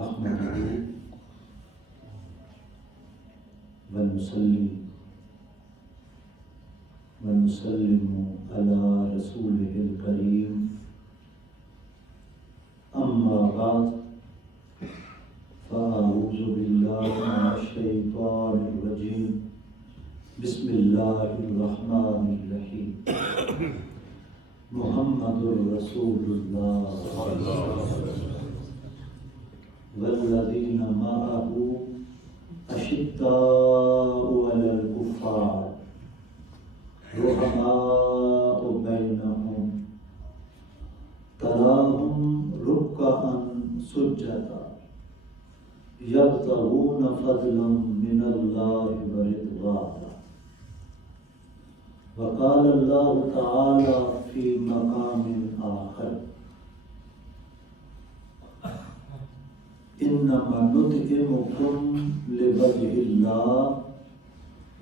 نحمده ونصلي ونسلم على رسوله الكريم أما بعد فأعوذ بالله من الشيطان الرجيم بسم الله الرحمن الرحيم محمد رسول الله والذين معه أشداء على الكفار رحماء بينهم تراهم ركعا سجدا يبتغون فضلا من الله ورضوانا. وقال الله تعالى في مقام آخر إنما نطعمكم لوجه الله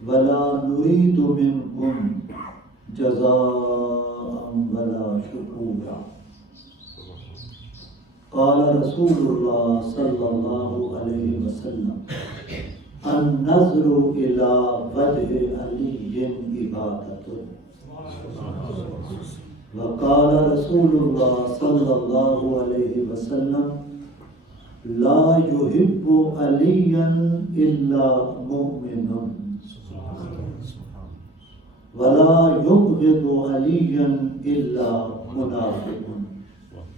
ولا نريد منكم جزاء ولا شكورا. قال رسول الله صلى الله عليه وسلم النظر إلى وجه علي عبادة. وقال رسول الله صلى الله عليه وسلم لا يحب عليا إلا مؤمن ولا يبغض عليا إلا منافق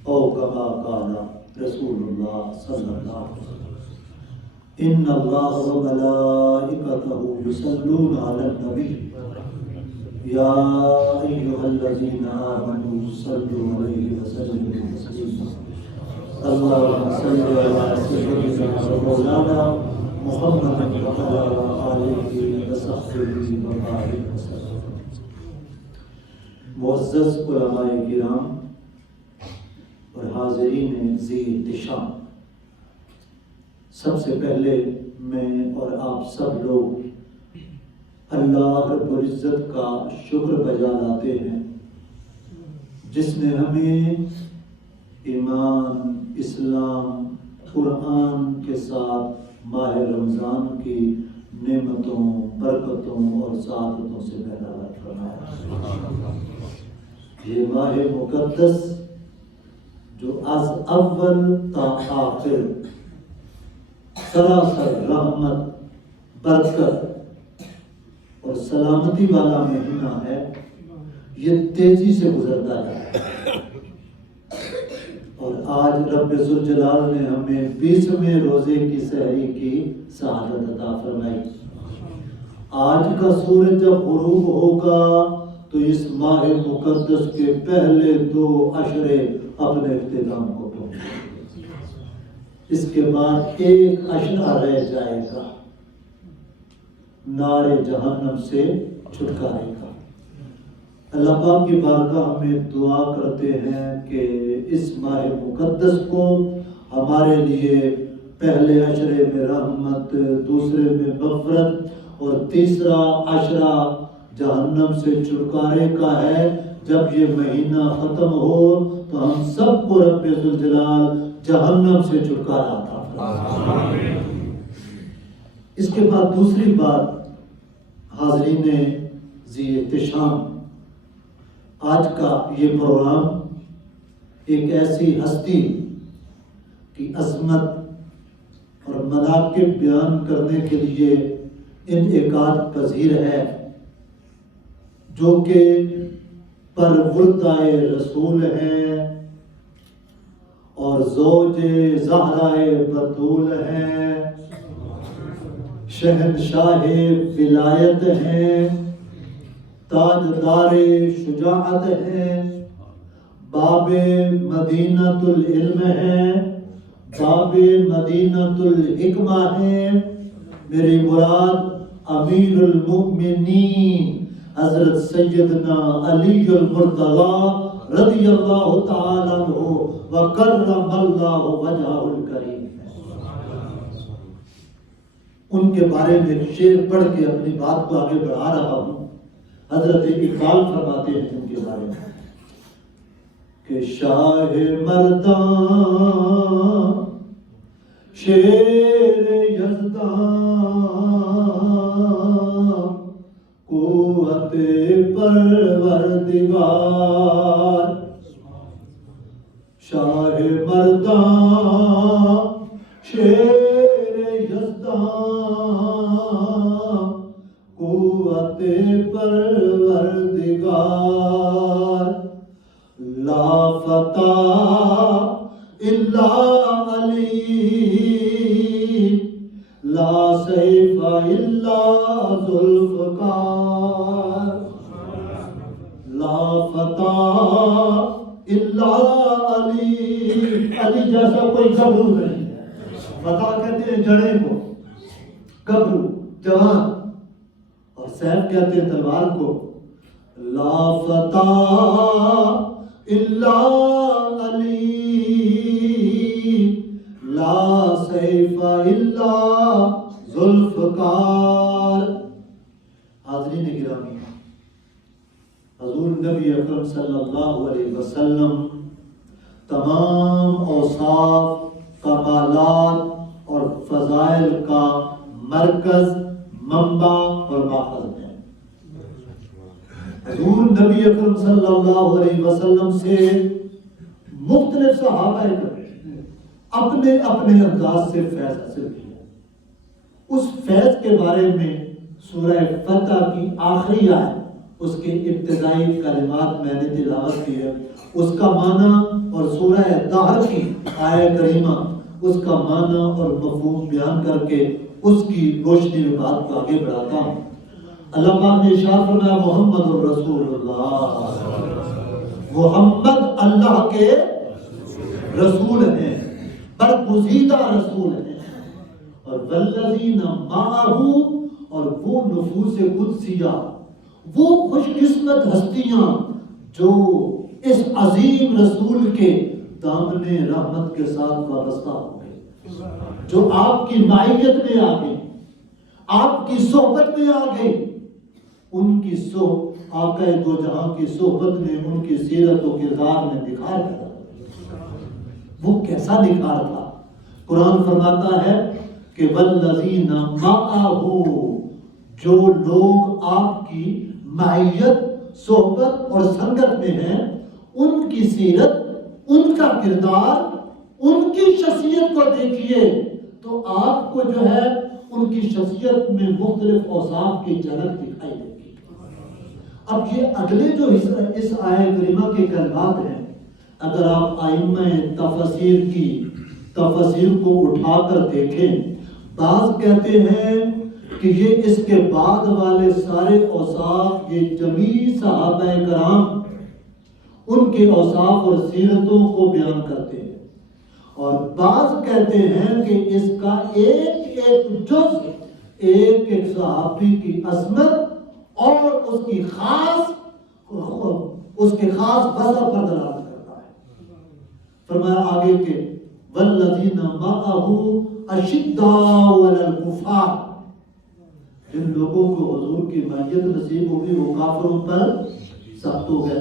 أو كما قال رسول الله صلى الله عليه وسلم إن الله وملائكته يصلون على النبي يا أيها الذين آمنوا صلوا عليه وسلموا تسليما. اللهم صل على سيدنا مولانا محمد وعلى آله وصحبه وبارك وسلم. معزز علماء کرام اور حاضرین ذی احتشام، سب سے پہلے میں اور آپ سب لوگ اللہ رب العزت کا شکر بجا لاتے ہیں جس نے ہمیں ایمان، اسلام، قرآن کے ساتھ ماہ رمضان کی نعمتوں، برکتوں اور سعادتوں سے بہرات فرمایا۔ یہ ماہ مقدس جو از اول تا آخر سراسر رحمت، برکت اور سلامتی والا مہینہ ہے، یہ تیزی سے گزرتا ہے اور آج رب ذوالجلال نے ہمیں 20ویں روزے کی سحری کی سعادت عطا فرمائی۔ آج کا سورج جب غروب ہوگا تو اس ماہ مقدس کے پہلے 2 عشرے اپنے اختتام کو پہنچے، اس کے بعد 1 عشرہ رہ جائے گا نار جہنم سے چھٹکارے کا۔ اللہ پاک کی بارگاہ میں دعا کرتے ہیں کہ اس ماہ مقدس کو ہمارے لیے پہلے عشرے میں رحمت، دوسرے میں مغفرت اور تیسرا عشرہ جہنم سے چھٹکارے کا ہے۔ جب یہ مہینہ ختم ہو تو ہم سب کو رب ذوالجلال جہنم سے چھٹکارا عطا فرمائے۔ اس کے بعد دوسری بات، حاضرین ذی احتشام، آج کا یہ پروگرام ایک ایسی ہستی کی عظمت اور مناقب بیان کرنے کے لیے انعقاد پذیر ہے، جو کہ پروردہ رسول ہیں اور زوج زہرہ بطول ہیں، شہنشاہ ولایت ہیں، تاجدار شجاعت ہیں، باب مدینۃ العلم ہیں، باب مدینۃ الحکمہ ہیں۔ میری مراد امیر المؤمنین حضرت سیدنا علی المرتضی رضی اللہ تعالیٰ عنہ وکرم اللہ وجہہ الکریم ہے۔ ان کے بارے میں ایک شعر پڑھ کے اپنی بات کو آگے بڑھا رہا ہوں۔ حضرت اقبال فرماتے ہیں ان کے بارے میں کہ شاہ مردان شیر یزداں قوت پروردگار، شاہ مرداں شیر یزداں قوت پروردگار، لا فتح الا علی، لا سیف الا ذوالفقار، لا فتح الا علی، علی جیسا کوئی گبرو نہیں ہے، فتح کہتے ہیں جڑے کو، گبرو جوان، اور سیف کہتے ہیں تلوار کو، لا فتح الا علی، لا سیف الا ذوالفقار۔ حاضرین گرامی، حضور نبی اکرم صلی اللہ علیہ وسلم تمام اوصاف، کمالات اور فضائل کا مرکز، منبع اور ماخذ ہے۔ حضور نبی اکرم صلی اللہ علیہ وسلم سے مختلف صحابہ کرام اپنے اپنے انداز سے فیض حاصل کیا۔ اس فیض کے بارے میں سورہ فتح کی آخری آیت، اس کے ابتدائی کلمات میں نے تلاوت کی ہے، اس کا معنی، اور سورہ دہر کی آیت کریمہ اس کا معنی اور مفہوم بیان کر کے اس کی روشنی میں بات کو آگے بڑھاتا ہوں۔ اللہ پاک نے ارشاد فرمایا محمد الرسول اللہ، محمد اللہ کے رسول ہیں، برگزیدہ رسول ہیں، اور والذین معہ، اور وہ نفوس قدسیہ، وہ خوش قسمت ہستیاں جو اس عظیم رسول کے دامن رحمت کے ساتھ وابستہ ہو گئے، جو آپ کی معیت میں آ گئی، آپ کی صحبت میں آ گئی، ان کی آقا دو جہاں کی صحبت میں ان کی سیرت و کردار میں نکھار تھا۔ وہ کیسا نکھار تھا؟ قرآن فرماتا ہے کہ والذین معہ، جو لوگ آپ کی معیت، صحبت اور سنگت میں ہیں، ان کی سیرت، ان کا کردار، ان کی شخصیت کو دیکھیے تو آپ کو جو ہے ان کی شخصیت میں مختلف اوصاف کی جھلک دکھائی دے گی۔ اب یہ اگلے جو اس آیت کریمہ کے کلمات ہیں، اگر آپ ائمہ تفسیر کی تفسیر کو اٹھا کر دیکھیں، بعض کہتے ہیں کہ یہ اس کے بعد والے سارے اوصاف یہ جمیع صحابہ کرام ان کے اوصاف اور سیرتوں کو بیان کرتے ہیں، اور بعض کہتے ہیں کہ اس کا ایک ایک جز، ایک ایک صحابی کی عظمت اور اس کے خاص وضع پر دلالت کرتا ہے۔ فرمایا آگے کہ والذین معہ اشداء علی الکفار، جن لوگوں کو حضور کی معیت نصیب ہوگی وہ کافروں پر سخت ہو گئے،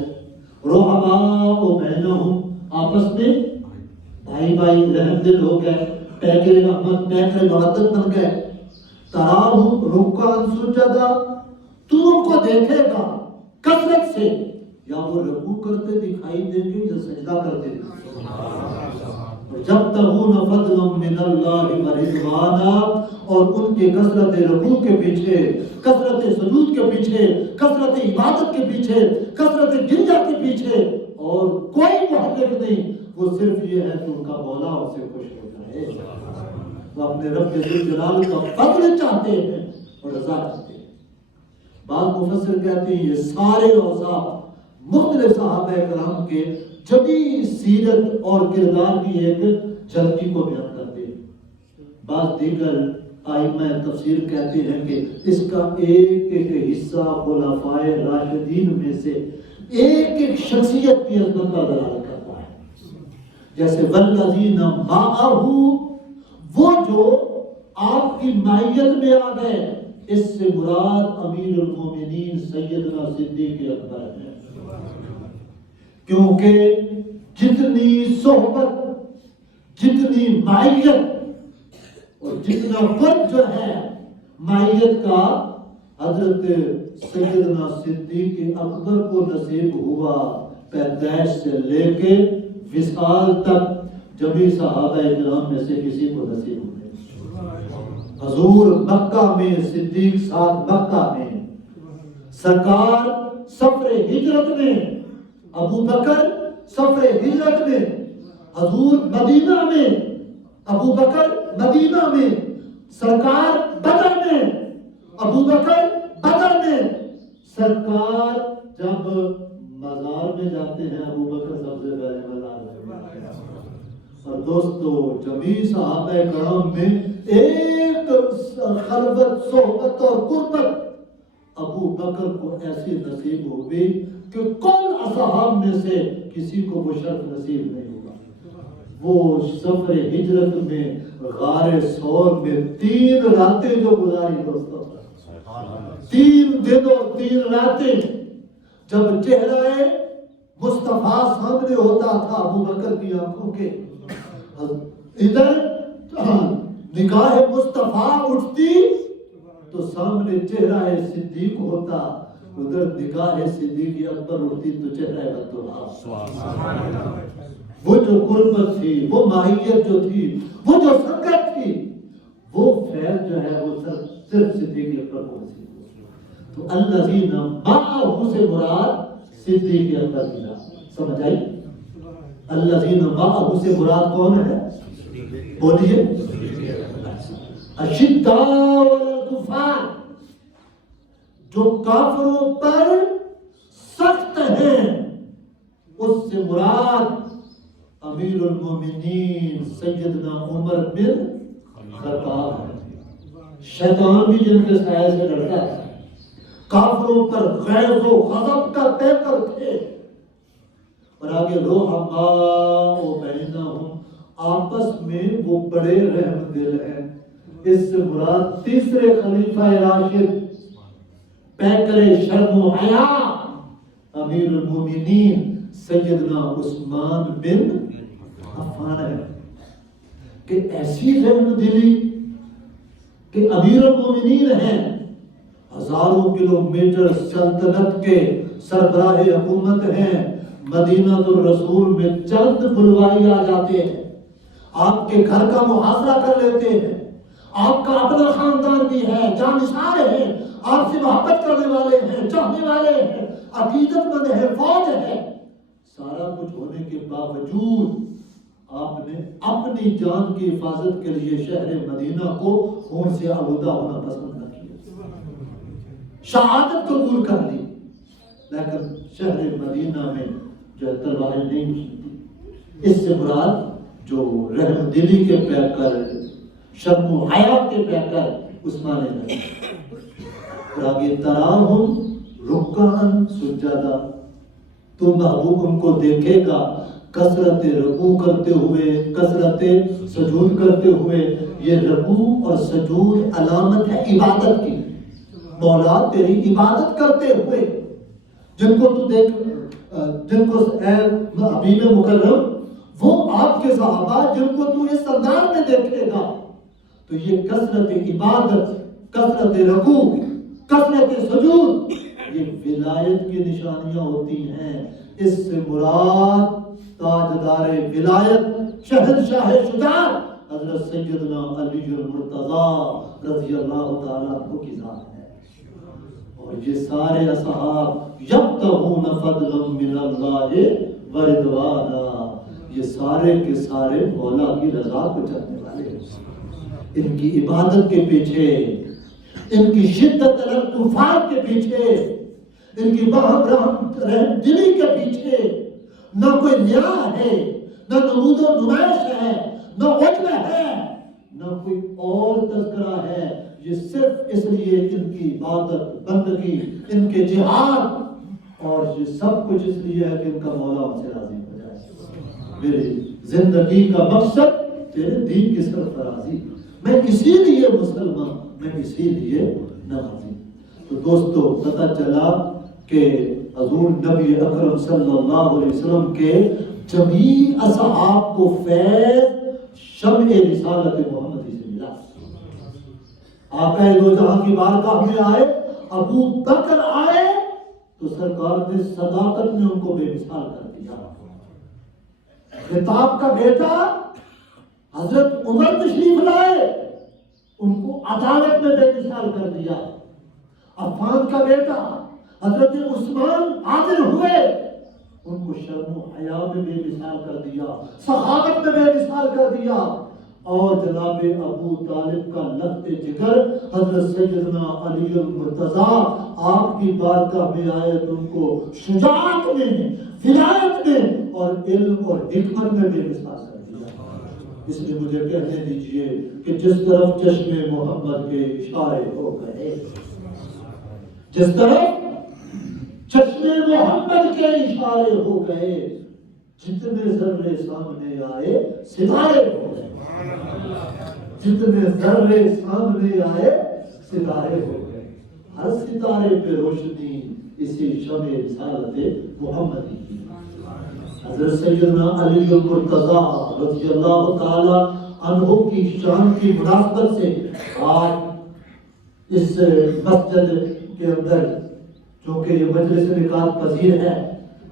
رحماء بینہم، آپس میں بھائی بھائی رحم دل ہو گئے، پیکر رحمت، پیکر مودت بن گئے، تراہم رکعا سجدا، تو ان کو دیکھے گا کثرت سے، یا وہ رکوع کرتے دکھائی دیں گے یا سجدہ کرتے دکھائی دیں گے، یبتغون فضلا من اللہ ورضوانا، اور ان کے کثرت رکوع کے پیچھے، کثرت سجود کے پیچھے، کثرت عبادت کے پیچھے، کثرت گرجا کے پیچھے اور کوئی محرک نہیں، وہ صرف یہ ہے کہ ان کا مولا ان سے خوش ہو جائے، وہ اپنے رب ذوالجلال کا فضل چاہتے ہیں اور رضا چاہتے ہیں۔ بعض مفسر کہتے ہیں یہ سارے اوصاف مختلف صحابہ کرام کے جبھی سیرت اور کردار کی ایک جھلکی کو بیان کرتے ہیں۔ بعض دیگر ائمہ تفسیر کہتے ہیں کہ اس کا ایک ایک حصہ خلفائے راشدین میں سے ایک ایک شخصیت کی عظمت کا دلالت کرتا ہے، جیسے والذین معہ، وہ جو آپ کی معیت میں آ گئے، اس سے مراد امیر المومنین سیدنا صدیق اکبر ہے، کیونکہ جتنی صحبت، جتنی معیت اور جتنا قرب جو ہے مائیت کا حضرت سیدنا صدیق اکبر کو نصیب ہوا، پیدائش سے لے کے وصال تک جبھی صحابہ کرام میں سے کسی کو نصیب ہوئے۔ حضور مکہ میں، صدیق ساتھ مکہ میں، سرکار سفر ہجرت میں، ابو بکر سفر ہجرت میں، حضور مدینہ میں، ابو بکر مدینہ میں، سرکار بدر میں، ابو بکر بدر میں، سرکار جب مزار میں جاتے ہیں ابو بکر سب سے پہلے مزار میں۔ اور دوستو جمیع صحابہ کرام میں ایک خلوت، صحبت اور قربت ابو بکر کو ایسی نصیب ہوگی کہ کل اصحاب میں سے کسی کو وہ شرف نصیب نہیں ہوگا۔ وہ سفر ہجرت میں غار ثور میں 3 راتیں جو گزاری دوستو، 3 دن اور 3 راتیں، جب چہرہ مصطفیٰ سامنے ہوتا تھا ابو بکر کی آنکھوں کے، ادھر نگاہ مصطفیٰ اٹھتی تو سامنے چہرہ صدیق ہوتا، ادھر نگاہ صدیق اکبر اٹھتی تو چہرہ عبداللہ۔ وہ جو قربت تھی، وہ ماہیت جو تھی، وہ جو سنگت تھی، وہ فیض جو ہے وہ صرف صدیق اکبر کو نصیب ہوئی۔ تو الذین معہ سے مراد صدیق اکبر کی ذات، سمجھ آئی؟ الذین معہ سے مراد کون ہے؟ بولیے۔ اشداء علی الکفار، جو کافروں پر سخت ہیں، اس سے مراد امیر المومنین سیدنا عمر بن خطاب ہے۔ شیطان بھی جن کے سائے سے ڈرتا ہے، کافروں پر غیظ و غضب کا پیکر تھے، اور آگے رحماء بینہم، آپس میں وہ بڑے رحم دل ہیں۔ اس سے مراد تیسرے خلیفہ راشد، پیکر شرم و حیا، امیر المومنین سیدنا عثمان بن عفان ہے۔ کہ ایسی رحم دلی کہ امیر المومنین ہیں، ہزاروں کلومیٹر سلطنت کے سربراہ حکومت ہیں، مدینہ الرسول میں چند بلوائی آ جاتے ہیں، آپ کے گھر کا محاصرہ کر لیتے ہیں، آپ کا اپنا خاندان بھی ہے، جانشار ہیں، آپ سے محبت کرنے والے ہیں، چاہنے والے ہیں، عقیدت مند ہے، فوج ہے، سارا کچھ ہونے کے باوجود آپ نے اپنی جان کی حفاظت کے لیے شہر مدینہ کو خون سے آلودہ ہونا پسند نہ کیا، شہادت قبول کر لی، لیکن شہر مدینہ میں جو تلواریں نہیں اچھلتی۔ اس سے مراد جو رحم دلی کے پیکر، شرم و حیا کے پیکر عثمان غنی۔ اور آگے تراہم رکعاً سجدا، تو محبوب ان کو دیکھے گا کثرت رکوع کرتے ہوئے، کثرت سجود کرتے ہوئے۔ یہ رکوع اور سجود علامت ہے عبادت کی، مولا تیری عبادت کرتے ہوئے، جن کو تو دیکھ، جن کو اے حبیب مکرم، وہ آپ کے صحابہ جن کو تو اس انداز میں دیکھے گا، تو یہ کثرت عبادت، کثرت رکوع، کثرت سجود، یہ ولایت کی نشانیاں ہوتی ہیں۔ اس سے مراد تاجدار ولایت، شہنشاہ شجاعت حضرت سیدنا علی المرتضی رضی اللہ تعالیٰ عنہ کی ذات ہے۔ اور یہ سارے اصحاب یبتغون فضلا من اللہ ورضوانا، یہ سارے کے سارے مولا کی رضا کو چاہنے والے ہیں۔ ان کی عبادت کے پیچھے، ان کی شدت علی الکفار کے پیچھے، ان کی رحم دلی کے پیچھے نہ کوئی ریا ہے، نہ نمود و نمائش ہے، نہ عجب ہے، نہ کوئی اور تذکرہ ہے۔ یہ صرف اس لیے ان کی عبادت، بندگی، ان کے جہاد، اور یہ سب کچھ اس لیے ہے کہ ان کا مولا ان سے راضی ہو جائے۔ میری زندگی کا مقصد تیرے دین کی سرفرازی، میں اسی لیے مسلمان، میں اسی لیے نمازی۔ تو دوستو پتہ چلا کہ حضور نبی اکرم صلی اللہ علیہ وسلم کے جمیع اصحاب کو فیض شمع رسالت محمدی سے ملا۔ آقا دو جہاں کی بارگاہ میں آئے، ابو بکر آئے تو سرکار نے صداقت میں ان کو بے مثال کر دیا۔ خطاب کا بیٹا حضرت عمر تشریف لائے، ان کو عدالت میں بے مثال کر دیا۔ عفان کا بیٹا حضرت عثمان حاضر ہوئے، ان کو شرم و حیا میں بے مثال کر دیا، سخاوت میں بے مثال کر دیا۔ اور جناب ابو طالب کا لخت جگر حضرت سیدنا علی المرتضیٰ آپ کی بارگاہ میں آئے تو ان کو شجاعت میں، ولایت میں اور علم اور حکمت میں بے مثال کر دیا۔ اس لیے مجھے کہنے دیجئے کہ جس طرف چشم محمد کے اشارے ہو گئے، جس طرف چشم محمد کے اشارے ہو گئے، جتنے ذرے سامنے آئے ستارے ہو گئے، جتنے ذرے سامنے آئے ستارے ہو گئے۔ ہر ستارے پہ روشنی اسی شمع رسالت محمدی کی۔ حضرت سیدنا علی المرتضیٰ رضی اللہ تعالی عنہ کی شان کی مناسبت سے آج اس مسجد کے اندر، چونکہ یہ مجلس نکات پذیر ہے،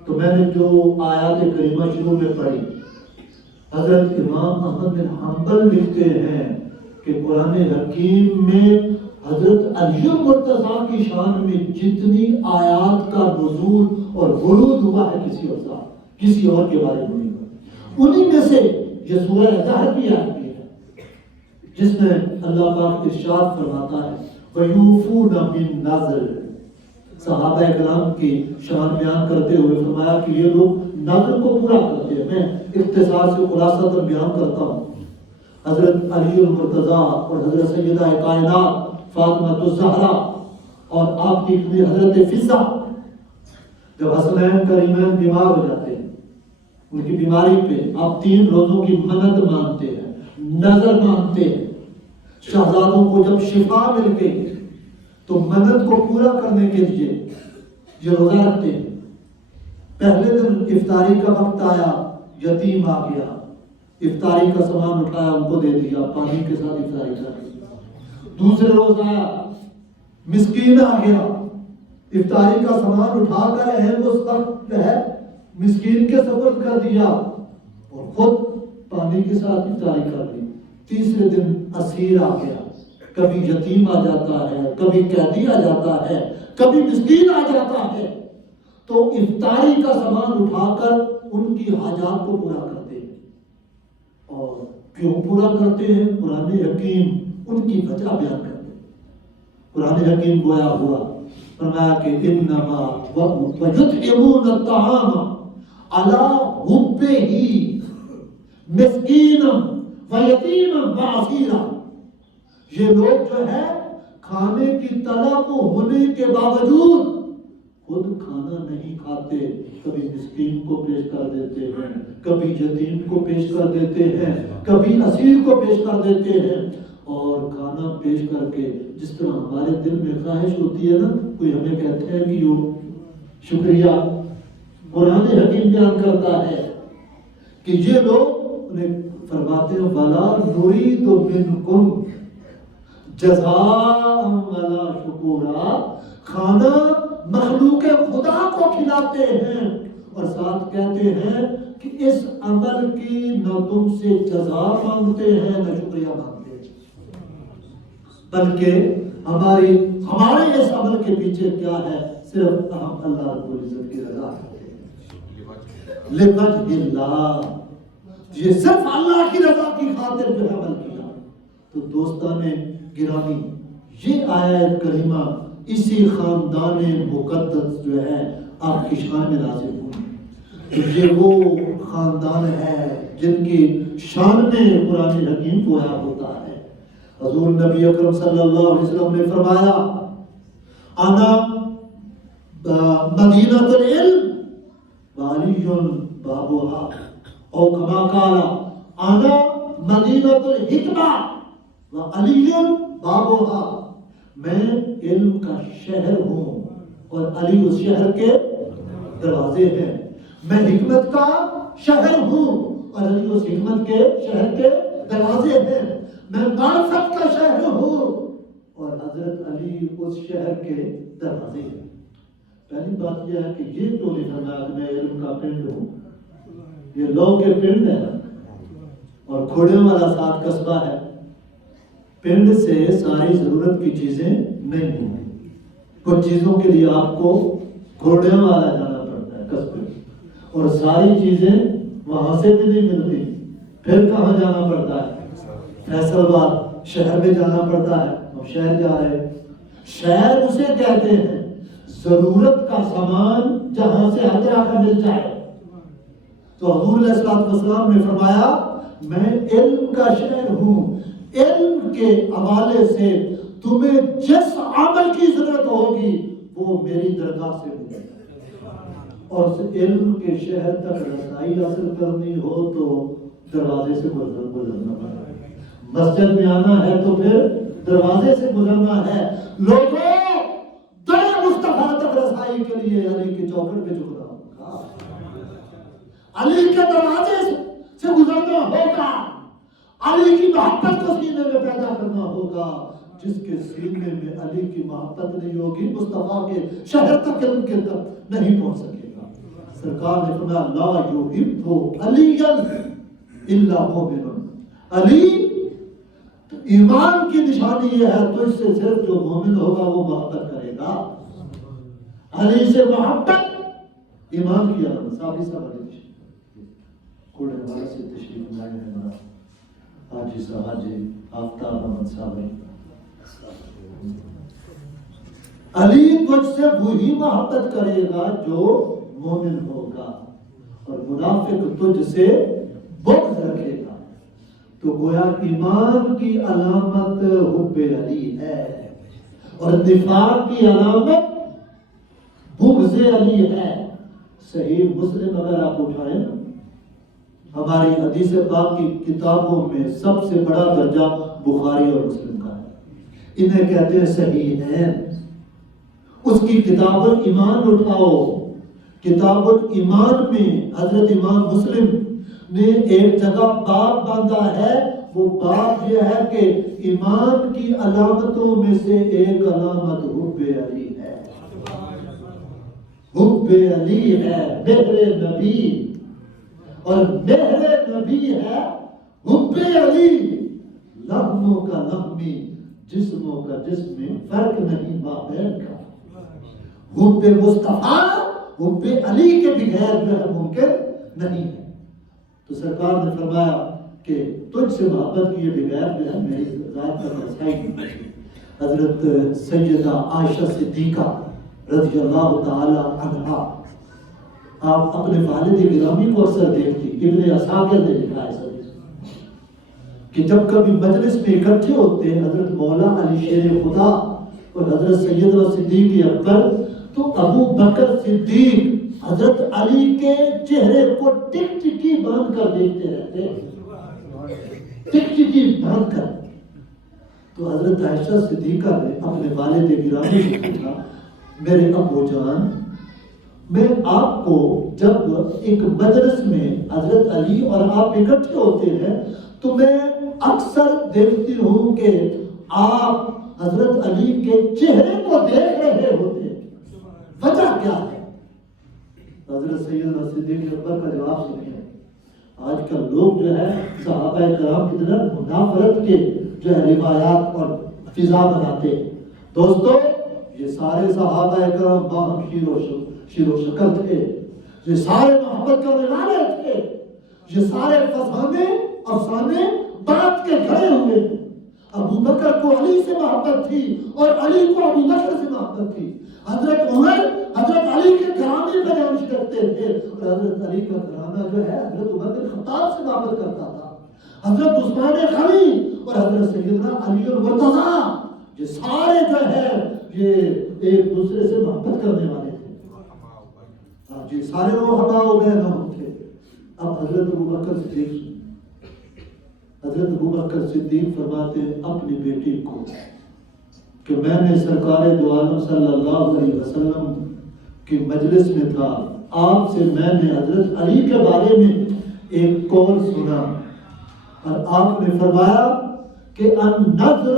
تو میں نے جو آیات کریمہ شروع میں پڑھی، حضرت امام احمد بن حنبل لکھتے ہیں کہ قرآن حکیم میں حضرت علی المرتضیٰ کی شان میں جتنی آیات کا نزول اور ورود ہوا ہے کسی اور کے بارے میں نہیں ہوا۔ انہی میں سے یہ سورہ دہر کی آیت بھی ہے، جس میں اللہ پاک ارشاد فرماتا ہے وَيُوفُونَ بِالنَّذْرِ۔ صحابہ کرام کی شان بیان کرتے ہوئے فرمایا کہ یہ لوگ نظر کو پورا کرتے ہیں۔ میں اختصار سے خلاصہ تر بیان کرتا ہوں۔ حضرت علی المرتضیٰ اور حضرت سیدہ کائنات فاطمہ الزہرا اور آپ کی حضرت فضہ جب حسنین کریمین بیمار ہو جاتے ہیں، ان کی بیماری پہ آپ 3 روزوں کی منت مانتے ہیں، نظر مانتے ہیں۔ شہزادوں کو جب شفا مل گئی تو منت کو پورا کرنے کے لیے یہ روزہ رکھتے ہیں۔ پہلے دن افطاری کا وقت آیا، یتیم آ گیا، افطاری کا سامان اٹھایا ان کو دے دیا، پانی کے ساتھ افطاری کر دی۔ دوسرے روز آیا، مسکین آ گیا، افطاری کا سامان اٹھا کر اہم اس وقت ہے مسکین کے سپرد کر دیا اور خود پانی کے ساتھ افطاری کر دی۔ تیسرے دن اسیر آ گیا، کبھی یتیم آ جاتا ہے، کبھی قیدی آ جاتا ہے، کبھی مسکین آ جاتا ہے، تو افطاری کا سامان اٹھا کر ان کی حاجات کو پورا کرتے ہیں۔ اور کیوں پورا کرتے ہیں؟ قرآن حکیم ان کی وجہ بیان کرتے ہیں۔ قرآن حکیم گویا ہوا فرمایا کہ انما وَيُطْعِمُونَ الطَّعَامَ عَلَىٰ حُبِّهِ مِسْكِينًا وَيَتِيمًا وَأَسِيرًا۔ یہ لوگ جو ہے کھانے کی طلب ہونے کے باوجود خود کھانا نہیں کھاتے، کبھی مسکین کو پیش کر دیتے ہیں، کبھی یتیم کو پیش کر دیتے ہیں، کبھی اسیر کو پیش کر دیتے ہیں، اور کھانا پیش کر کے جس طرح ہمارے دل میں خواہش ہوتی ہے نا، کوئی ہمیں کہتے ہیں کہ یو شکریہ، قرآن حکیم بیان کرتا ہے کہ یہ لوگ انہیں فرماتے ہیں وَلَا نُرِيدُ مِنْكُمْ جزاء ولا شکورا، کھانا مخلوق خدا کو کھلاتے ہیں اور ساتھ کہتے ہیں کہ اس عمل کی نہ تم سے جزا مانگتے ہیں نہ شکریہ مانگتے ہیں، بلکہ ہمارے اس عمل کے پیچھے کیا ہے؟ صرف ہم اللہ رب العزت کی رضا لوجہ اللہ، یہ صرف اللہ کی رضا کی خاطر جو عمل کیا۔ تو دوستان گرامی، یہ آیت کریمہ اسی خاندان مقدس جو ہے آپ کی شان میں نازل ہوئی۔ یہ وہ خاندان ہے جن کی شان میں قرآن حکیم گویا ہوتا ہے۔ حضور نبی اکرم صلی اللہ علیہ وسلم نے فرمایا انا مدینہ العلم وعلی بابها، او کما قال انا مدینہ الحکمہ وعلی بابها، میں علم کا شہر ہوں اور علی اس شہر کے دروازے ہیں، میں حکمت کا شہر ہوں اور علی اس حکمت کے شہر کے دروازے ہیں، میں معرفت کا شہر ہوں اور حضرت علی اس شہر کے دروازے ہیں۔ پہلی بات یہ ہے کہ یہ تو نہیں فرمایا کہ میں علم کا پنڈ ہوں، یہ لو کے پنڈ ہے اور کھوڑے والا ساتھ قصبہ ہے، پنڈ سے ساری ضرورت کی چیزیں نہیں ہوں گی، کچھ چیزوں کے لیے آپ کو گھوڑے والا جانا پڑتا ہے قصبے، اور ساری چیزیں وہاں سے بھی نہیں ملتی، پھر کہاں جانا پڑتا ہے؟ فیصل آباد شہر میں جانا پڑتا ہے، ہم شہر جا رہے ہیں۔ شہر اسے کہتے ہیں ضرورت کا سامان جہاں سے ہر طرح کا مل جائے۔ تو حضور علیہ الصلوۃ والسلام نے فرمایا میں علم کا شہر ہوں، علم کے حوالے سے تمہیں جس عمل کی ضرورت ہوگی وہ میری درگاہ سے ملے، اور اس علم کے شہر تک رسائی حاصل کرنی ہو تو دروازے سے گزرنا پڑے، مسجد میں آنا ہے تو پھر دروازے سے گزرنا ہے۔ لوگوں بڑے مصطفیٰ تک رسائی کے لیے علی کے چوکھٹ پہ جھکنا ہوگا، علی کے دروازے سے گزرنا ہوگا، علی کی محبت کو سینے میں پیدا کرنا ہوگا۔ جس کے سینے میں علی کی محبت نہیں ہوگی مصطفیٰ کے شہر تک علم کے تک نہیں پہنچ سکے گا۔ سرکار نے فرمایا لا یحب علی الا مومن، علی ایمان کی نشانی یہ ہے تو اس سے صرف جو مومن ہوگا وہ محبت کرے گا۔ علی سے محبت ایمان کی علامت۔ صاحب کوڑے والے سے تشریف لائے ہیں حاجی صاحب، حاجی آفتاب احمد صاحب۔ علی تجھ سے وہی محبت کرے گا جو مومن ہوگا، اور منافق تجھ سے بغض رکھے گا۔ تو گویا ایمان کی علامت حب علی ہے، اور نفاق کی علامت بغض علی ہے۔ صحیح مسلم اگر آپ اٹھائیں، ہماری حدیث پاک کی کتابوں میں سب سے بڑا درجہ بخاری اور مسلم کا ہے، انہیں کہتے ہیں صحیح ہیں۔ اس کی کتاب الایمان اٹھاؤ، کتاب الایمان میں حضرت امام مسلم نے ایک جگہ باب باندھا ہے، وہ باب یہ ہے کہ ایمان کی علامتوں میں سے ایک علامت حب علی ہے، حب علی ہے، مہر نبی، اور مہر نبی ہے حب علی، لحموں کا لحمی جسموں کا جسم میں فرق نہیں مابین کا۔ حب مصطفیٰ حب علی کے بغیر جو ہے ممکن نہیں ہے۔ تو سرکار نے فرمایا کہ تجھ سے محبت کیے بغیر جو ہے میری ذات کا رسائی نہیں۔ حضرت سیدہ عائشہ صدیقہ رضی اللہ تعالی عنہا، آپ اپنے والد گرامی کو اکثر دیکھتی، ابن عساکر نے لکھا ہے کہ جب کبھی مجلس میں اکٹھے ہوتے حضرت مولا علی شیر خدا اور حضرت سیدنا صدیق اکبر، تو ابو بکر صدیق حضرت علی کے چہرے کو ٹک ٹکی باندھ کر دیکھتے رہتے، ٹک ٹکی باندھ کر۔ تو حضرت عائشہ صدیقہ نے اپنے والد گرامی سے پوچھا میرے ابو جان، میں آپ کو جب ایک مجلس میں حضرت علی اور آپ اکٹھے ہوتے ہیں تو میں اکثر دیکھتی ہوں کہ آپ حضرت علی کے چہرے کو دیکھ رہے ہوتے ہیں، وجہ کیا ہے؟ حضرت سیدنا صدیق اکبر کا جواب سنیے۔ آج کل لوگ جو ہے صحابہ کرام کی طرح منافرت کے جو ہے روایات اور فضا بناتے ہیں۔ دوستو، یہ سارے صحابہ کرام باہم شیر و شکل تھے، یہ سارے محبت کرنے والے تھے، یہ سارے فسانے افسانے بات کے کھڑے ہوئے۔ ابو بکر کو علی سے محبت تھی اور علی کو ابو بکر سے محبت تھی۔ حضرت عمر حضرت علی کے گھرانے پہ جانش کرتے تھے، اور حضرت علی کا گھرانہ جو ہے حضرت عمر بن خطاب سے محبت کرتا تھا۔ حضرت عثمان غنی اور حضرت سیدنا علی المرتضیٰ، یہ سارے جو ہے یہ ایک دوسرے سے محبت کرنے والے تھے، یہ سارے لوگ ہما ہو گئے نہ تھے۔ اب حضرت ابو بکر صدیق فرماتے ہیں اپنی بیٹی کو کہ میں نے سرکار دو عالم صلی اللہ علیہ وسلم کی مجلس میں تھا، آپ سے میں نے حضرت علی کے بارے میں ایک قول سنا، اور آپ نے فرمایا کہ النظر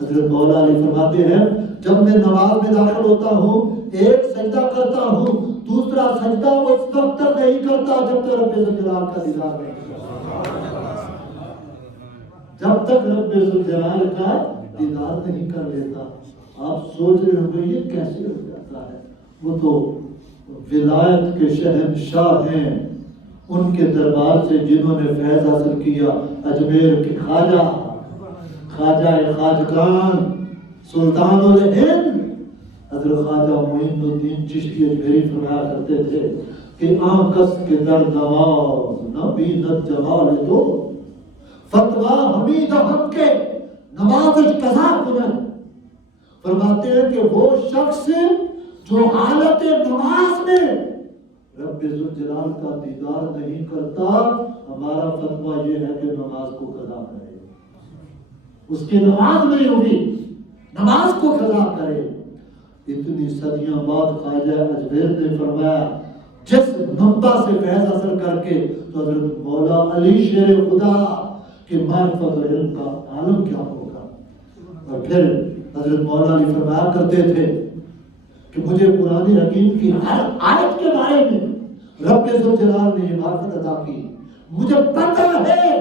حضرت مولا علی فرماتے ہیں جب میں نماز میں داخل ہوتا ہوں ایک سجدہ کرتا ہوں دوسرا سجدہ اس وقت تک نہیں کرتا جب تک رب ذوالجلال کا دیدار نہیں جب تک رب ذوالجلال کا دیدار نہیں کر لیتا. آپ سوچ رہے ہوں گے یہ کیسے ہو جاتا ہے؟ وہ تو ولایت کے شہنشاہ ہیں، ان کے دربار سے جنہوں نے فیض حاصل کیا اجمیر کے خواجہ خواجگان سلطان الہند حضرت خواجہ معین الدین چشتی اجمیری فرمایا کرتے تھے کہ آنکس کے در نواز نبینت جمال تو فتوہ حمید ہم کے نماز قضا کنن. فرماتے ہیں کہ وہ شخص جو حالت نماز میں رب ذوالجلال کا دیدار نہیں کرتا ہمارا فتوہ یہ ہے کہ نماز کو قضا کرے. اس کی نماز نہیں ہوگی، نماز کو قضا کرے. اتنی صدیاں بعد خواجہ اجمیر نے فرمایا جس منبع سے فیض حاصل کر کے تو حضرت مولا علی شیر خدا کہ معرفت اور علم کا عالم کیا ہوگا. اور پھر حضرت مولا علی فرمایا کرتے تھے کہ مجھے قرآن حکیم کی ہر آیت کے بارے میں رب ذوالجلال نے یہ معرفت عطا کی. مجھے پتہ ہے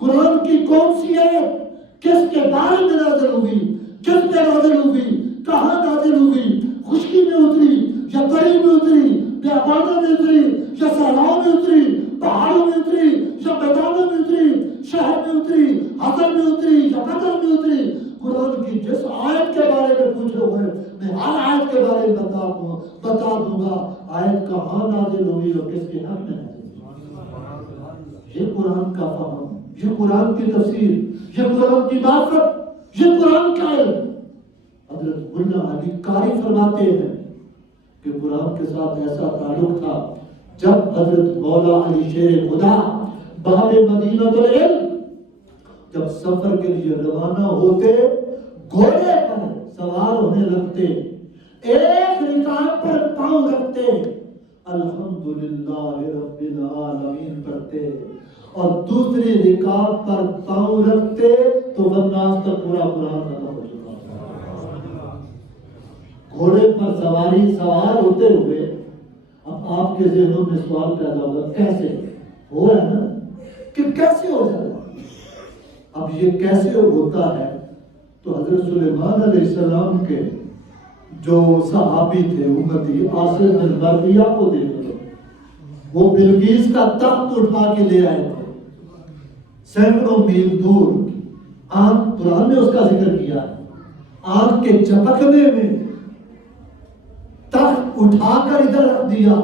قرآن کی کون سی آیت کس کے بارے میں نازل ہوئی، کس پہ نازل ہوئی، کہاں نازل ہوئی، خشکی میں اتری یا تری میں اتری، بیابانوں میں اتری یا صحراؤں میں اتری، پہاڑوں میں اتری یا میدانوں میں اتری، شہر میں اتری، حضر میں اتری یا بدر میں اتری. قرآن کی جس آیت کے بارے میں پوچھے ہوئے میں ہر آیت کے بارے میں بتا دوں گا آیت کہاں نازل ہوئی اور کس کے حق میں نازل ہوئی. یہ قرآن کا فہم، یہ قرآن کی تفسیر، یہ قرآن کی معرفت، یہ قرآن کا علم. حضرت ملا علی قاری فرماتے ہیں کہ قرآن کے ساتھ ایسا تعلق تھا جب حضرت مولا علی شیر خدا باب مدینہ العلم جب سفر کے لیے روانہ ہوتے گھوڑے پر سوار ہونے لگتے ایک رکاب پر پاؤں رکھتے الحمدللہ رب العالمین پڑھتے اور دوسری رکاب پر پاؤں رکھتے تو والناس تک پورا قرآن ختم ہو چکا. گھوڑے پر سوار ہوتے ہوئے اب آپ کے ذہنوں میں سوال پیدا ہوگا کیسے ہو رہا ہے نا کہ کیسے ہو جائے گا. اب یہ کیسے ہوتا ہے تو حضرت سلیمان علیہ السلام کے جو صحابی تھے امتی عاصم بن برقیہ کو دیکھ لو وہ بلقیس کا تخت اٹھا کے لے آئے تھے سینکڑوں میل دور. آنکھ قرآن نے اس کا ذکر کیا ہے آنکھ کے چپکنے میں تخت اٹھا کر ادھر رکھ دیا.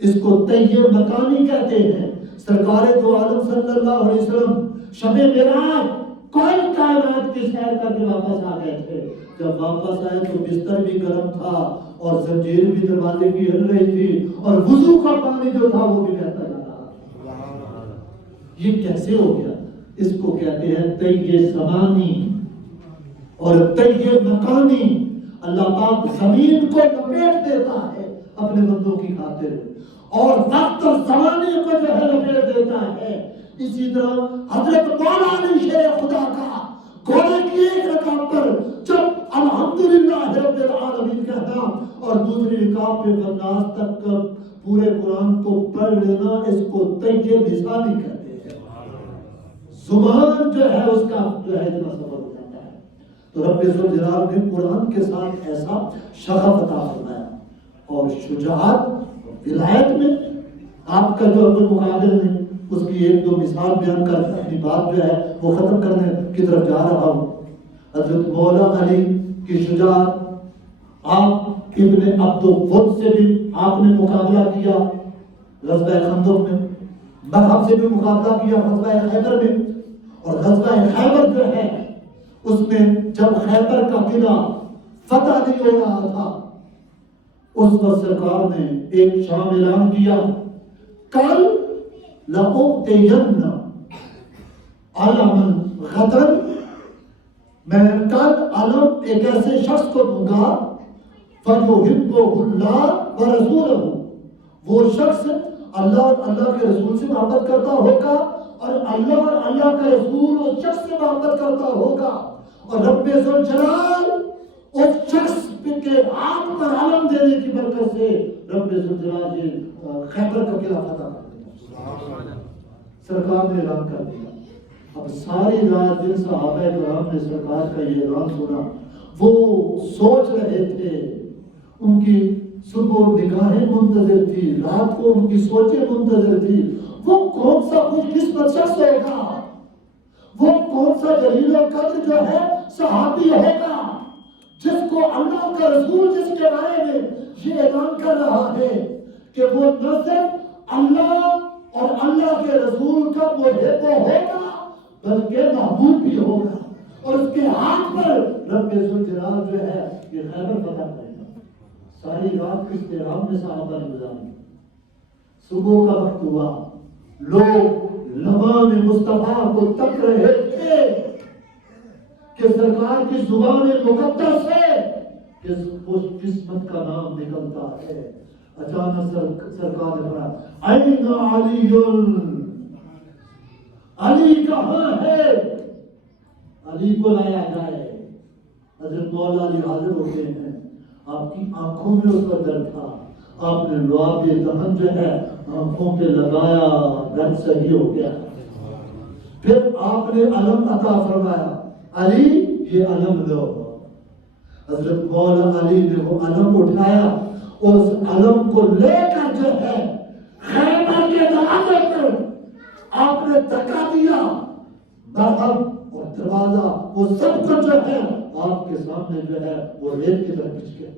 اس کو طیب مکانی کہتے ہیں. سرکار دو عالم صلی اللہ علیہ وسلم شب معراج کوئی کائنات کی سیر کر کے واپس آ گئے تھے. جب واپس آئے تو بستر بھی گرم تھا اور زنجیر بھی دروازے کی ہل رہی تھی اور وضو کا پانی جو تھا وہ بھی بہتا جا رہا تھا. یہ کیسے ہو گیا؟ اس کو کہتے ہیں طیب زمانی اور طیب مکانی. اللہ پاک زمین کو لپیٹ دیتا ہے اپنے بندوں کی خاطر اور وقت اور زمانے کو جو ہے لپیٹ دیتا ہے. اسی طرح حضرت مولا علی شیر خدا کا گھوڑے کی ایک رکاب پر جب الحمدللہ رب العالمین کہنا اور دوسری رکاب پہ والناس تک پورے قرآن کو پڑھ لینا اس کو طیب لسانی کہتے ہیں. زبان جو ہے اس کا جو ہے اتنا سفر ہو جاتا ہے. تو رب ذوالجلال نے قرآن کے ساتھ ایسا شغف عطا فرمایا اور شجاعت ولایت میں آپ کا جو اپنے مقابل میں اس کی ایک دو مثال بیان کر اپنی بات جو ہے وہ ختم کرنے کی طرف جا رہا ہوں. حضرت مولا علی کی شجاعت آپ ابن عبد الود سے بھی آپ نے مقابلہ کیا غزوہ خندق میں، مرحب سے بھی مقابلہ کیا غزوہ خیبر میں. اور غزوہ خیبر جو ہے اس میں جب خیبر کا قلعہ فتح نہیں ہو رہا تھا اس وقت سرکار نے ایک شام اعلان کیا کل لأُعْطِيَنَّ عَلَمًا غَدًا میں کل علم ایک ایسے شخص کو دوں گا فَيُحِبُّهُ اللَّهُ وَرَسُولُهُ وہ شخص اللہ اور اللہ کے رسول سے محبت کرتا ہوگا اور اللہ اور اللہ کے رسول اس شخص سے محبت کرتا ہوگا اور رب ذوالجلال اس شخص کے ہاتھ پر علم دینے کی برکت سے رب ذوالجلال یہ خیبر کا قلعہ فتح کر دیا. سرکار نے اعلان کر دیا. اب ساری رات جن صحابہ کرام نے سرکار کا یہ اعلان سنا وہ سوچ رہے تھے، ان کی صبح نگاہیں منتظر تھی، رات کو ان کی سوچیں منتظر تھی. وہ کون سا خوش قسمت شخص ہوگا، وہ کون سا جلیل القدر جو ہے صحابی ہوگا جس کو اللہ کا رسول جس کے بارے میں یہ اعلان کر رہا ہے کہ وہ نہ صرف اللہ اور اللہ کے رسول کا محب ہوگا بلکہ محبوب بھی ہوگا، اور اس کے ہاتھ پر رب ذوالجلال جو ہے یہ خیبر فتح کرے گا. ساری رات کی احترام میں صحابہ نے گزاری. صبح کا وقت ہوا، لوگ لبان مصطفیٰ کو تک رہے تھے کہ سرکار کی زبان مقدس ہے کس خوش قسمت کا نام نکلتا ہے. اچانک سرکار نے فرمایا این علی، علی کہاں ہے، علی کو لایا جائے. حضرت مولا علی حاضر ہوتے ہیں. آپ کی آنکھوں میں اس کا درد تھا، آپ نے لعاب دہن جو ہے آنکھوں پہ لگایا، درد صحیح ہو گیا. پھر آپ نے علم عطا فرمایا، علی یہ علم لو. حضرت مولا علی نے وہ علم اٹھایا اور اس علم کو لے کر جو ہے خیبر کے دروازے پر آپ نے دھکا دیا. مرحب اور دروازہ وہ سب کچھ جو ہے آپ کے سامنے جو ہے وہ ریت کی طرح بچ گیا.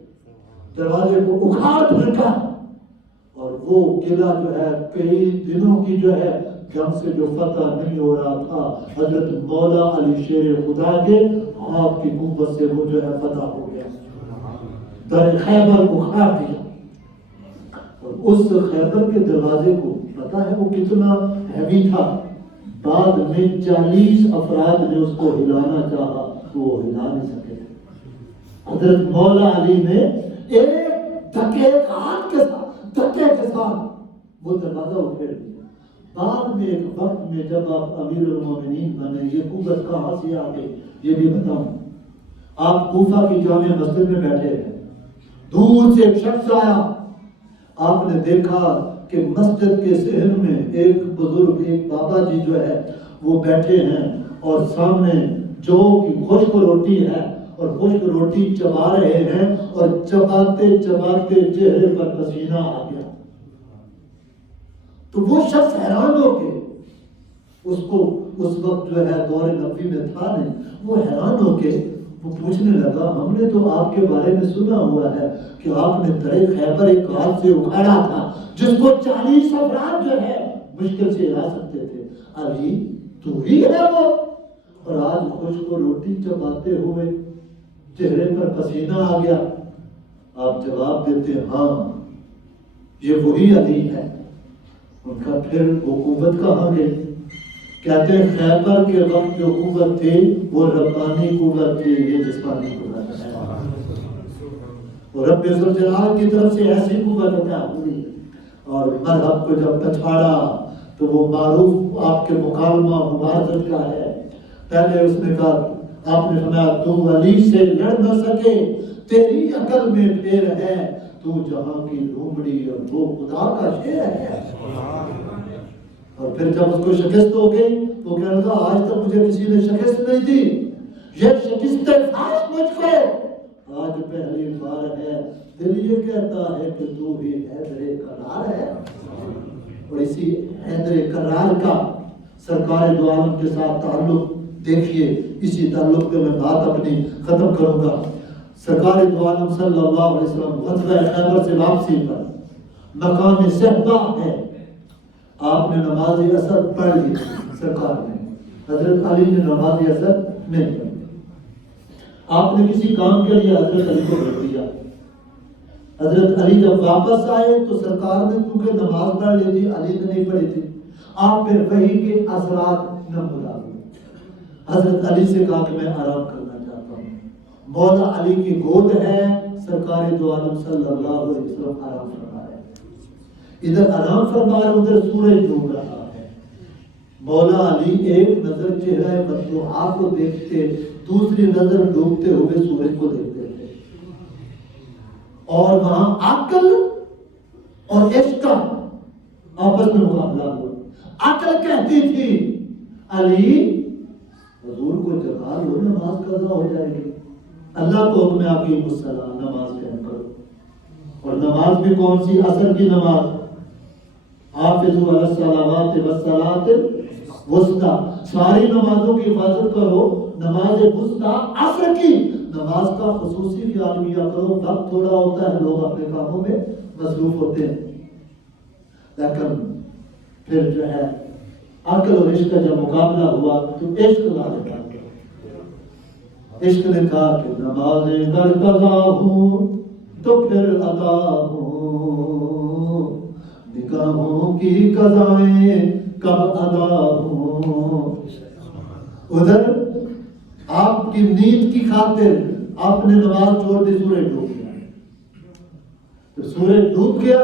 دروازے کو اکھاڑ پھینکا اور وہ قلعہ جو ہے کئی دنوں کی جو ہے جنگ سے جو فتح نہیں ہو رہا تھا، حضرت مولا علی شیر خدا کے آپ کی قوت سے وہ جو ہے فتح ہو گیا. در خیبر اکھاڑ دیا. اور اس خیبر کے دروازے کو پتا ہے وہ کتنا ہیوی تھا. بعد میں 40 افراد نے اس کو ہلانا چاہا، وہ ہلا نہیں سکے. حضرت مولا علی نے ایک دھکے ہاتھ کے ساتھ وہ دروازہ اکھیڑ دیا. بعد میں ایک وقت میں جب آپ امیر المومنین بنے، یہ قوت کہاں سے آ گئی یہ بھی بتاؤں. آپ کوفہ کی جامع مسجد میں بیٹھے ہیں، دور سے ایک شخص آیا. آپ نے دیکھا کہ مسجد کے صحن میں ایک بزرگ، ایک بابا جی جو ہے وہ بیٹھے ہیں اور سامنے جو کی خشک روٹی ہے اور خشک روٹی چبا رہے ہیں اور چباتے چباتے چہرے پر پسینہ آ گیا. تو وہ شخص حیران ہو کے اس کو اس وقت جو ہے دور نبوی میں تھا نہیں، وہ حیران ہو کے وہ پوچھنے لگا ہم نے تو آپ کے بارے میں سنا ہوا ہے کہ آپ نے درے خیبر ایک ہاتھ سے اکھاڑا تھا جس کو 40 افراد جو ہے مشکل سے ہلا سکتے تھے. علی تو ہی ہے وہ، اور آج خشک کو روٹی چباتے ہوئے چہرے پر پسینہ آ گیا. آپ جواب دیتے ہاں یہ وہی علی ہے. ان کا پھر وہ قوت کہاں گئی؟ کہتے ہیں خیبر کے وقت جو قوت تھی وہ ربانی قوت تھی، یہ جسمانی قوت ہے. اور رب ذوالجلال کی طرف سے ایسی قوت عطا ہوئی. اور مرحب کو جب پچھاڑا تو وہ معروف آپ کے مکالمہ مبارزت کا ہے. پہلے اس نے کہا، آپ نے فرمایا تو علی سے لڑ نہ سکے، تیری عقل میں پھیر ہے، تو جہاں کی لومڑی اور وہ خدا کا شیر ہے. اور پھر جب اس کو شکست ہو گئی تو کہنے لگا آج تک مجھے کسی نے شکست نہیں دی، یہ شکست خاص مجھ کو آج پہلی بار ہے. دل یہ کہتا ہے کہ تو بھی حیدر کرار ہے. اور اسی حیدر کرار کا سرکار دو عالم کے ساتھ تعلق دیکھیے. اسی تعلق پہ میں بات اپنی ختم کروں گا. سرکار دو عالم صلی اللہ علیہ وسلم غزوہ خیبر سے واپسی پر مقام صحبہ ہے، آپ نے نماز عصر پڑھ لی. سرکار نے، حضرت علی نے نماز عصر نہیں پڑھی. آپ نے کسی کام کے لیے حضرت علی کو بھیج دیا. حضرت علی جب واپس آئے تو سرکار نے کیونکہ نماز پڑھ لی تھی، علی نے نہیں پڑھی تھی. آپ پھر وحی کے اثرات نہ بلا دیے. حضرت علی سے کہا کہ میں آرام کرنا چاہتا ہوں. مولا علی کی گود ہے، سرکار دو عالم صلی اللہ علیہ وسلم آرام فرما رہے ہیں. ادھر آرام فرما رہے، ادھر سورج ڈوب رہا ہے. مولا علی ایک نظر چہرہ بددعا کو دیکھتے، دوسری نظر ڈوبتے ہوئے سورج کو دیکھتے تھے، اور وہاں عقل اور عشق کا آپس میں مقابلہ ہوا۔ عقل کہتی تھی علی حضور کو جگا لو، نماز قضا ہو جائے گی، اللہ کو حکم ہے اقیموا الصلاۃ، نماز قائم کرو۔ اور نماز بھی کون سی؟ عصر کی نماز، حافظوا علی الصلوات والصلاۃ الوسطی، ساری نمازوں کی حفاظت کرو، نماز وسطی عصر کی نماز کا خصوصی خیال کیا کرو، وقت تھوڑا ہوتا ہے، لوگ اپنے کاموں میں مصروف ہوتے ہیں۔ لیکن پھر جو ہے عقل اور عشق کا جب مقابلہ ہوا تو عشق غالب آ گیا۔ عشق نے کہا کہ نمازیں گر قضا ہوں تو پھر ادا ہوں، نگاہوں کی قضائیں کب ادا ہوں۔ ادھر آپ کی نیند کی خاطر آپ نے نماز چھوڑ دی، سورج ڈوب گیا۔ جب سورج ڈوب گیا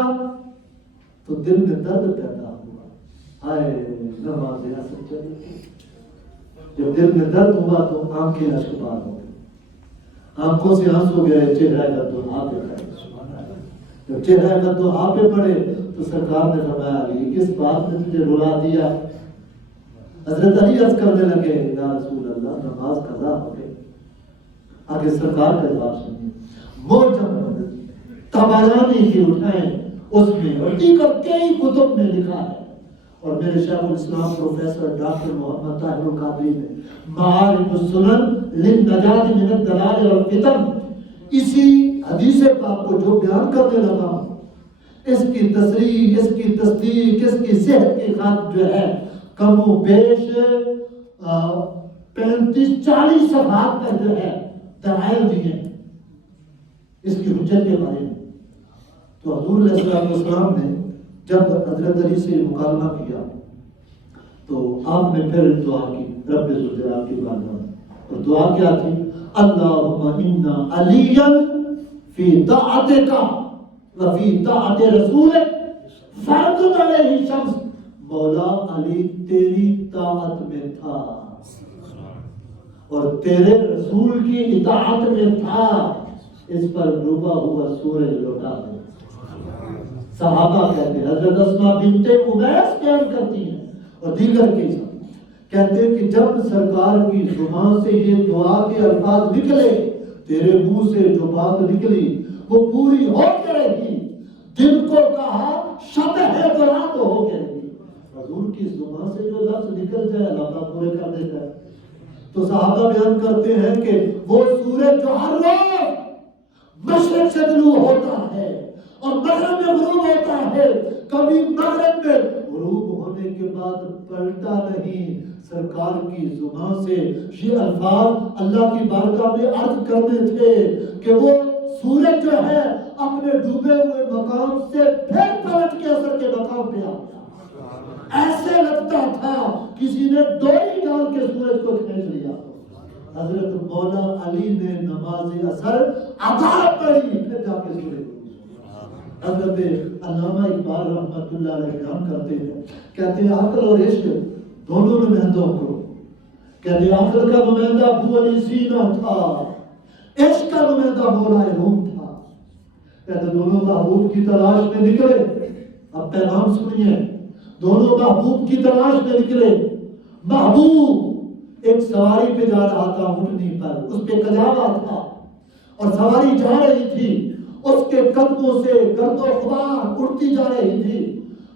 تو دل میں درد پیدا ہوا، ہائے نماز عصر چلی۔ جب دل میں درد ہوا تو آنکھیں اشکبار ہو گئی، آنکھوں سے آنسو گئے، چہرہ بددعا پہ پڑے۔ جب چہرہ بددعا پہ پڑے تو سرکار نے فرمایا علی کس بات نے تجھے رلا دیا؟ حضرت علی عرض کرنے لگے یا رسول اللہ نماز قضا ہو گئی۔ آگے سرکار کا جواب سنیے، موجم طبرانی کی اٹھائیں اس میں اور دیگر کئی کتب میں لکھا ہے، اور میرے شیخ الاسلام پروفیسر ڈاکٹر محمد طاہر القادری نے معارف السنن للنجاة من الضلال والفتن، اسی حدیث پاک کو جو بیان کرنے لگا ہوں، اس کی تصریح، اس کی تصدیق، اس کی صحت کی خاطر جو ہے کم و بیش 35-40 صفحات پر جو ہے دلائل دیے اس کی حجت کے بارے میں۔ تو حضور علیہ السلام نے جب حضرت علی سے مکالمہ کیا تو آپ نے پھر دعا کی رب ذوالجلال کی بارگاہ میں، اور دعا کیا تھی؟ اللہم انا علیا فی طاعتک وفی طاعت رسولک فرض علیہ شمس، مولا علی تیری طاعت میں تھا اور تیرے رسول کی اطاعت میں تھا، اس پر ڈوبا ہوا سورج لوٹا دے۔ صحابہ کہتے ہیں، حضرت اسماء بنت امیس بیان کرتی ہیں اور دیگر کے کہتے ہیں کہ جب سرکار کی زبان سے یہ دعا کے الفاظ نکلے، تیرے منہ سے جو بات نکلی وہ پوری ہو کے رہی، دل کو کہا شب ہے دعا تو ہو کے رہی۔ حضور کی زبان سے جو لفظ نکل جائے اللہ تعالیٰ پورے کر دیتا ہے۔ تو صحابہ بیان کرتے ہیں کہ وہ سورج جو ہر روز مشرق سے طلوع ہوتا ہے اور مغرب میں غروب ہوتا ہے، کبھی مغرب میں غروب ہونے کے بعد پلٹا نہیں، سرکار کی زبان سے یہ الفاظ اللہ کی بارگاہ میں عرض کرتے تھے کہ وہ سورج جو ہے اپنے ڈوبے ہوئے مقام سے پھر پلٹ کے اثر کے مقام پہ آ گیا۔ ایسے لگتا تھا کسی نے ڈوری ڈال کے سورج کو کھینچ لیا۔ حضرت مولا علی نے نماز اثر ادا پڑھی، پھر جا کے سورج کو۔ حضرت علامہ اقبال رحمۃ اللہ علیہ بیان کرتے ہیں، کہتے ہیں عقل اور عشق دونوں نمائندوں کو، کہتے ہیں عقل کا نمائندہ ابو علی سینا تھا، عشق کا نمائندہ مولا روم تھا۔ کہتے ہیں دونوں محبوب کی تلاش میں نکلے، اب پیغام سنیے، دونوں محبوب کی تلاش میں نکلے۔ محبوب ایک سواری پہ جا رہا تھا اونٹنی پر، اس پہ کجاوا تھا اور سواری جا رہی تھی، اس کے قدموں سے گرد و غبار اڑتی جا رہی تھی۔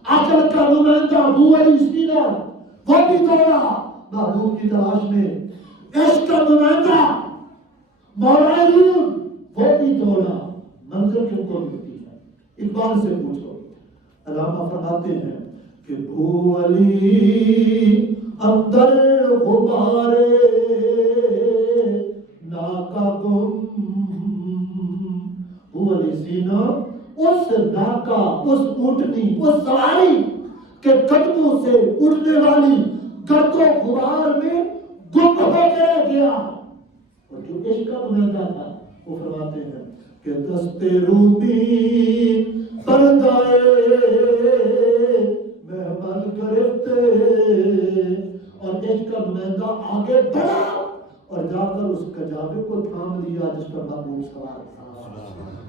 عقل کا نمائندہ ابو علی سینا وہ بھی دوڑا محبوب کی تلاش میں، عشق کا نمائندہ مولا روم وہ بھی دوڑا، منظر کیوں کو ملتی ہے؟ اقبال سے پوچھو۔ علامہ فرماتے ہیں کہ ابو علی اندر غبارے ناکا گم، ابو علی سینا اس ناکا، اس اونٹنی، اس سواری کے قدموں سے اڑنے والی گرد و غبار میں گم ہو کے رہ گیا۔ اور جو عشق کا نمائندہ تھا وہ فرماتے ہیں کہ دستے رومی بردائے محمل گرفتے عشق کا نمائندہ آگے بڑھا اور جا کر اس کجاوے کو تھام لیا جس پر محبوب سوار تھا،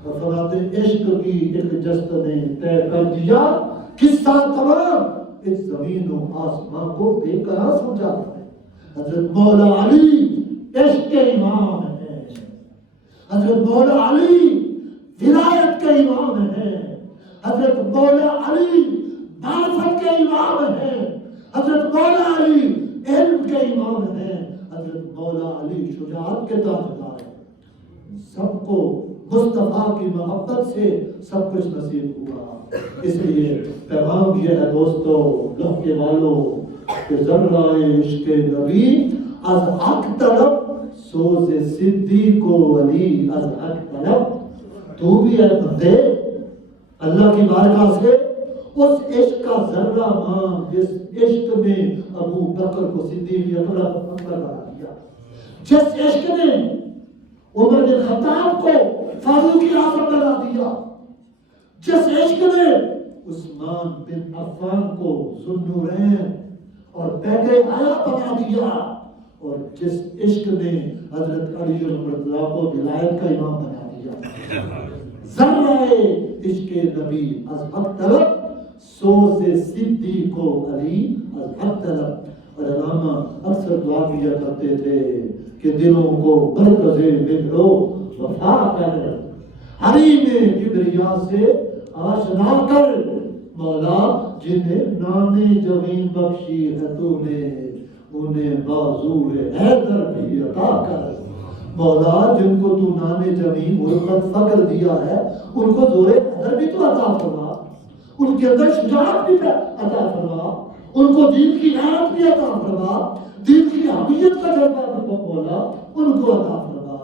اور فرماتے عشق کی ایک جست نے طے کر دیا قصہ تمام، اس زمین و آسمان کو بے قرار سمجھاتا ہے۔ حضرت مولا علی عشق کے امام ہیں، حضرت مولا علی ولایت کے امام ہیں، حضرت مولا علی معرفت کے امام ہیں، حضرت مولا علی علم کے امام ہیں، حضرت مولا علی شجاعت کے تاجدار ہیں۔ سب کو مصطفیٰ کی محبت سے سب کچھ نصیب ہوا۔ اس لیے پیغام یہ ہے دوستو، لوح کے والوں کہ ذرہ عشق نبی از حق طلب سوز صدیق و ولی از حق طلب۔ تو بھی ہے بندے اللہ کی بارگاہ سے اس عشق کا ذرہ مانگ جس عشق میں ابو بکر کو صدیق اکبر بنا دیا، جس عشق نے عمر بن خطاب کو فاروق اعظم بنا دیا، جس عشق نے عثمان بن عفان کو ذوالنورین اور بیدر اعلیٰ بنا دیا، اور جس عشق نے حضرت علی المرتضیٰ کو ولایت کا امام بنا دیا۔ ذرہ عشق نبی از حق طلب سوز صدیق و علی از حق طلب۔ اور علامہ اکثر دعا کیا کرتے تھے کہ دلوں کو مرکز بگڑو وفا کر، حریم کبریا سے آشنا کر، مولا جنہیں نام جوین بخشی ہے تو نے انہیں بازو حیدر بھی عطا کر۔ مولا جن کو تو نام جوین غربت فقر دیا ہے ان کو زور حیدر بھی تو عطا فرما، ان کے اندر شجاعت بھی عطا فرما، ان کو دین کی غیرت بھی عطا فرما، دین کی حمیت کا جذبہ بھی مولا ان کو عطا فرما،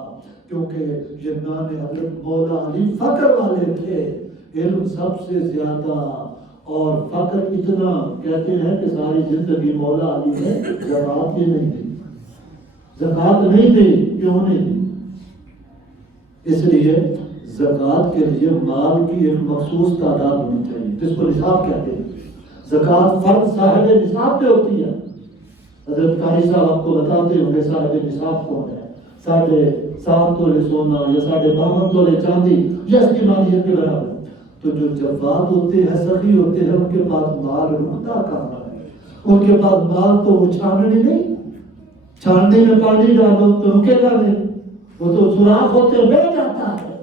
کیونکہ جنان حضرت مولا علی فقر والے تھے، علم سب سے زیادہ اور فقر اتنا، کہتے ہیں کہ ساری زندگی مولا علی نے زکوٰۃ ہی نہیں دی، زکوٰۃ نہیں دی۔ کیوں نہیں دی؟ اس لیے زکوٰۃ کے لیے مال کی ایک مخصوص تعداد ہونی چاہیے جس کو نصاب کہتے ہیں۔ زکوٰۃ فرض صاحب نصاب پہ ہوتی ہے۔ حضرت قاری صاحب آپ کو بتاتے ہوں گے صاحب نصاب کون ہے، 7.5 تولے سونا یا 52 تولے چاندی یا اس کی مالیت کے برابر۔ تو جو جواد ہوتے ہیں، سخی ہوتے ہیں، ان کے پاس مال رکتا کہاں ہے؟ ان کے پاس مال تو وہ چھاننی نہیں، چھاننی میں پانی ڈالو تو رکے گا نہیں، وہ تو سوراخ ہوتے بہ جاتا ہے۔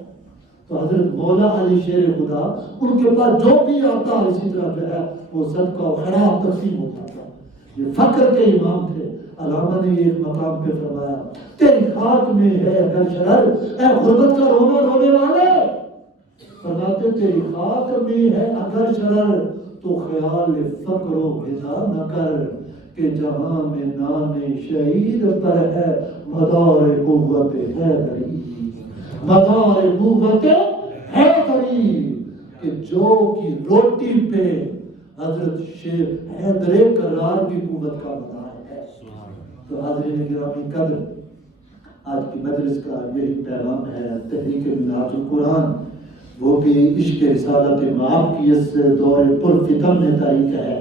تو حضرت مولا علی شیر خدا ان کے پاس جو بھی آتا ہے اسی طرح جو ہے وہ صدقہ و خیرات تقسیم ہو جاتا ہے۔ یہ فقر کے امام تھے۔ علامہ نے ایک مقام پہ فرمایا تیری خاک میں ہے اگر شرر، اے غربت کا رونا رونے والے، فرماتے تیری خاک میں ہے اگر شرر تو خیال فقر و غذا نہ کر، کہ جہاں میں نام شہید پر ہے مدار قوت حیدری، مدار قوت حیدری، کہ جو کی روٹی پہ حضرت شیر حیدر کرار کی قوت کا مدار ہے۔ تو حاضرین گرامی قدر، آج کی مجلس کا یہی پیغام ہے تحریک منہاج القرآن، وہ بھی عشق رسالت مآب کی اس دور پرفتن میں تاریخ ہے۔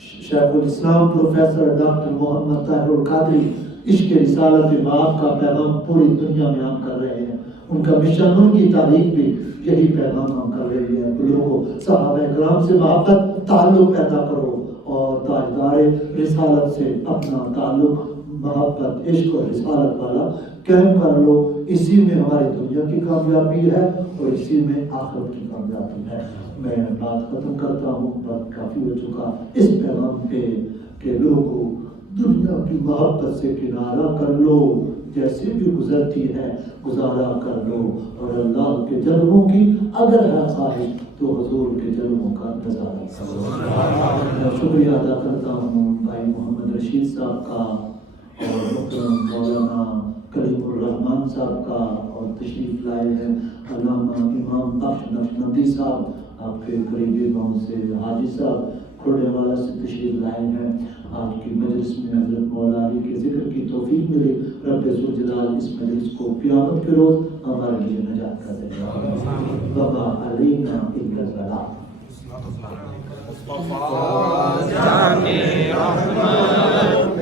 شیخ الاسلام پروفیسر ڈاکٹر محمد طاہر القادری عشق رسالت مآب کا پیغام پوری دنیا میں عام کر رہے ہیں۔ ان کا مشن، ان کی تاریخ بھی یہی پیغام عام کر رہی ہے۔ لوگوں صحابہ کرام سے محبت تعلق پیدا کرو اور تاجدار رسالت سے اپنا تعلق محبت عشق اور رسالت والا قائم کر لو۔ اسی میں ہماری دنیا کی کامیابی ہے اور اسی میں آخرت کی کامیابی ہے۔ میں بات ختم کرتا ہوں، وقت کافی ہو چکا اس پیغام پہ کہ لوگوں دنیا کی محبت سے کنارہ کر لو، جیسے بھی گزرتی ہے گزارا کر لو، اور اللہ کے جلووں کی اگر ہے خواہش تو حضور کے جلووں کا نظارہ کرو۔ میں شکریہ ادا کرتا ہوں بھائی محمد رشید صاحب کا اور محترم مولانا کلیم الرحمان صاحب کا، اور تشریف لائے ہیں علامہ امام بخش نقشبندی صاحب، آپ کے قریبی گاؤں سے حاجی صاحب کھوڑے والا سے تشریف لائے ہیں۔ آج کی مجلس میں حضرت مولا علی کے ذکر کی توفیق ملی، رب ذوالجلال اس مجلس کو قیامت کے روز ہمارے لیے نجات کر دے گا۔ وما علینا الا البلاغ۔ مصطفیٰ جان رحمت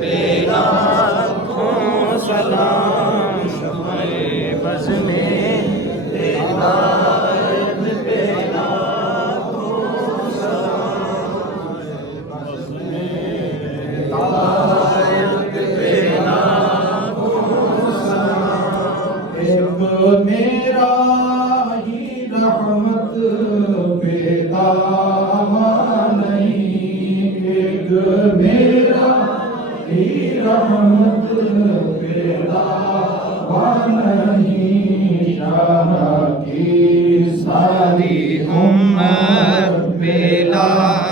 ایک میرا ہی رحمت پہ دعویٰ نہیں، ایک میرا ہی رحمت پہ دعویٰ نہیں، شاہ کی ساری امت پہ لا